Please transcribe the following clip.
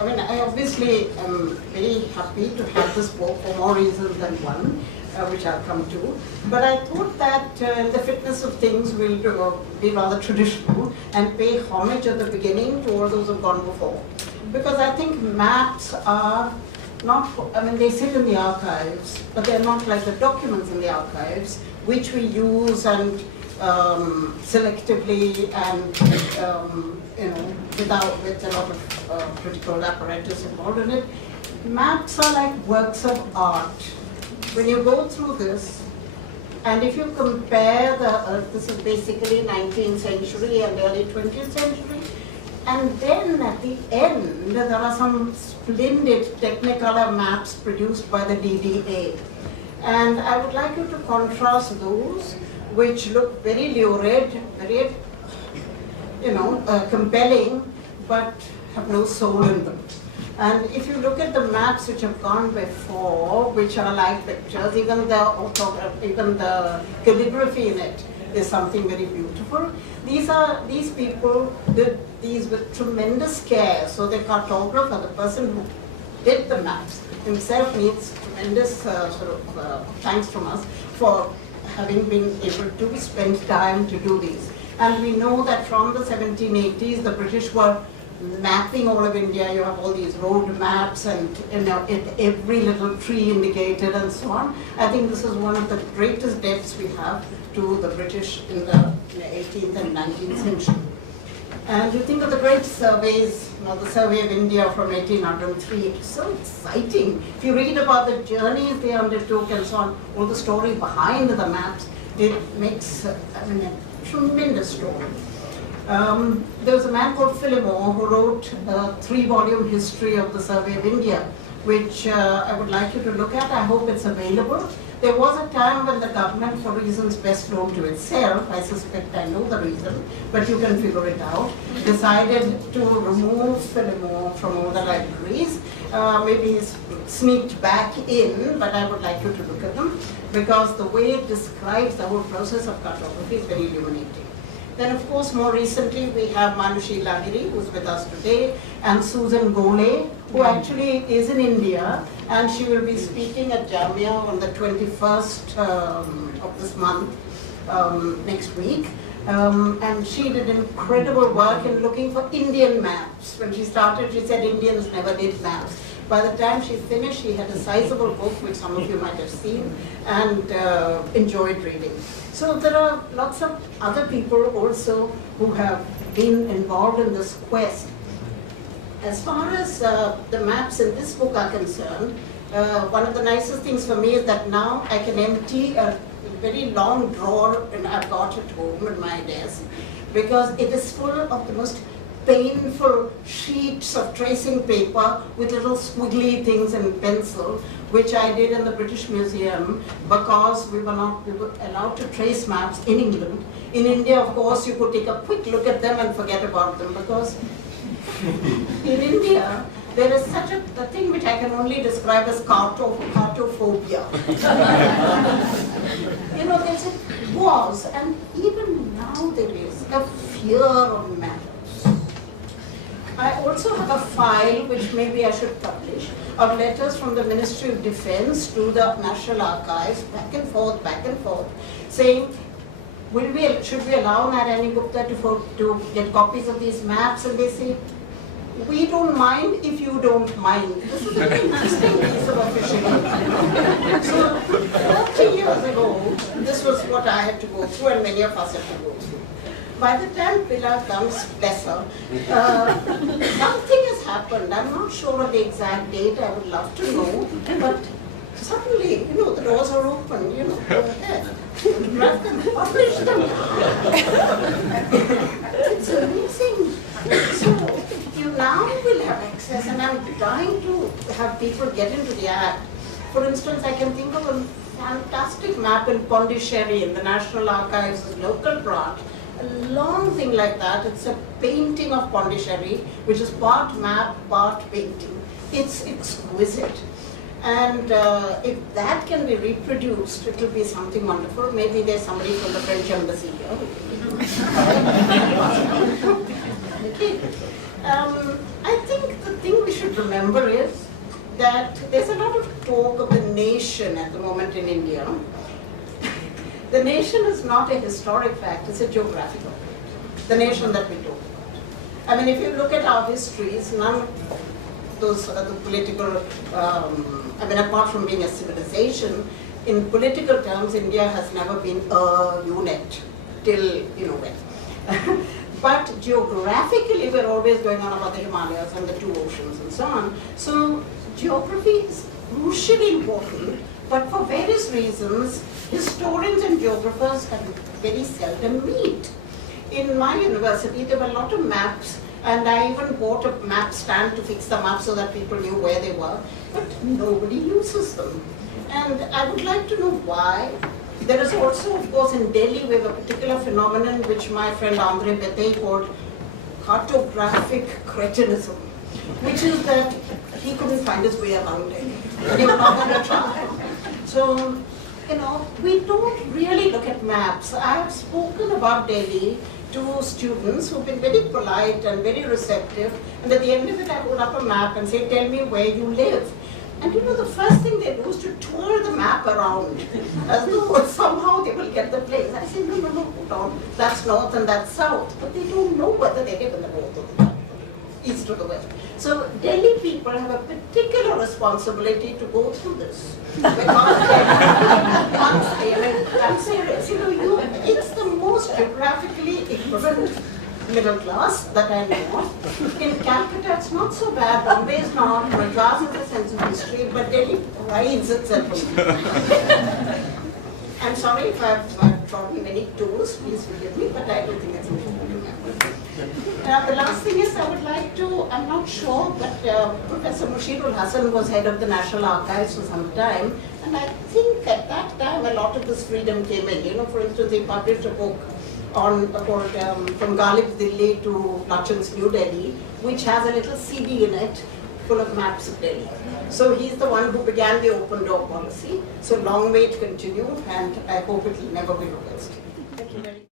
I mean, I obviously am very happy to have this book for more reasons than one, which I'll come to. But I thought that in the fitness of things, we'll be rather traditional and pay homage at the beginning to all those who've gone before. Because I think maps are not, I mean, they sit in the archives, but they're not like the documents in the archives, which we use and selectively and with a lot of critical apparatus involved in it. Maps are like works of art. When you go through this, and if you compare this is basically 19th century and early 20th century, and then at the end there are some splendid Technicolor maps produced by the DDA. And I would like you to contrast those, which look very lurid, very compelling, but have no soul in them. And if you look at the maps which have gone before, which are like pictures, even the calligraphy in it is something very beautiful. These people did these with tremendous care. So the cartographer, the person who did the maps himself, needs tremendous thanks from us for having been able to spend time to do these. And we know that from the 1780s, the British were mapping all of India. You have all these road maps and every little tree indicated and so on. I think this is one of the greatest debts we have to the British in the 18th and 19th century. And you think of the great surveys, the Survey of India from 1803, it's so exciting. If you read about the journeys they undertook and so on, all the story behind the maps, it makes a tremendous story. There was a man called Phillimore who wrote a 3-volume history of the Survey of India, which I would like you to look at. I hope it's available. There was a time when the government, for reasons best known to itself, I suspect I know the reason, but you can figure it out, decided to remove Phillimore from all the libraries. Maybe he's sneaked back in, but I would like you to look at them, because the way it describes the whole process of cartography is very illuminating. Then, of course, more recently, we have Manushi Lahiri, who's with us today, and Susan Gole, who actually is in India, and she will be speaking at Jamia on the 21st of this month, next week. And she did incredible work in looking for Indian maps. When she started, she said Indians never did maps. By the time she finished, she had a sizable book, which some of you might have seen, and enjoyed reading. So there are lots of other people also who have been involved in this quest. As far as the maps in this book are concerned, one of the nicest things for me is that now I can empty a very long drawer and I've got at home in my desk, because it is full of the most painful sheets of tracing paper with little squiggly things in pencil, which I did in the British Museum because we were allowed to trace maps in England. In India, of course, you could take a quick look at them and forget about them, because in India, there is such a thing which I can only describe as cartophobia. There was, and even now there is, a fear of maps. I also have a file, which maybe I should publish, of letters from the Ministry of Defense to the National Archives, back and forth, saying, should we allow Narayani Gupta to get copies of these maps? And they say, we don't mind if you don't mind. This is a very interesting piece of officialdom. So 30 years ago, this was what I had to go through, and many of us had to go through. By the time Pilla comes, bless her, something has happened. I'm not sure of the exact date. I would love to know. But suddenly, the doors are open. Go ahead. Grab them, publish them. It's amazing. So you now will have access, and I'm trying to have people get into the act. For instance, I can think of a fantastic map in Pondicherry in the National Archives' local branch. A long thing like that. It's a painting of Pondicherry, which is part map, part painting. It's exquisite. And if that can be reproduced, it will be something wonderful. Maybe there's somebody from the French embassy here. Okay. I think the thing we should remember is that there's a lot of talk of the nation at the moment in India. The nation is not a historic fact, it's a geographical fact. The nation that we talk about. I mean, if you look at our histories, none of those the political, I mean, apart from being a civilization, in political terms, India has never been a unit till, you know, when. But geographically, we're always going on about the Himalayas and the two oceans and so on. So geography is crucially important, but for various reasons, historians and geographers very seldom meet. In my university, there were a lot of maps, and I even bought a map stand to fix them up so that people knew where they were, but nobody uses them. And I would like to know why. There is also, of course, in Delhi, we have a particular phenomenon which my friend Andre Bete called cartographic cretinism, which is that he couldn't find his way around it. He was not going to try. So, you know, we don't really look at maps. I have spoken about Delhi to students who've been very polite and very receptive, and at the end of it, I hold up a map and say, tell me where you live. And you know, the first thing they do is to twirl the map around, as though somehow they will get the place. I say, no, that's north and that's south. But they don't know whether they live in the north or the south, east or the west. So Delhi people have a particular responsibility to go through this. I'm serious, you know, it's the most geographically ignorant middle class that I know of. In Calcutta, it's not so bad. Bombay is not. Madras has a sense of history, but Delhi prides itself. I'm sorry if I've trodden many toes. Please forgive me, but I don't think it's important to remember. The last thing is, I would like to. I'm not sure, but Professor Mushirul Hasan was head of the National Archives for some time, and I think at that time a lot of this freedom came in. You know, for instance, he published a book on from Ghalib's Delhi to Lachan's New Delhi, which has a little CD in it full of maps of Delhi. So he's the one who began the open door policy. So long may it continue, and I hope it will never be reversed. Thank you very much.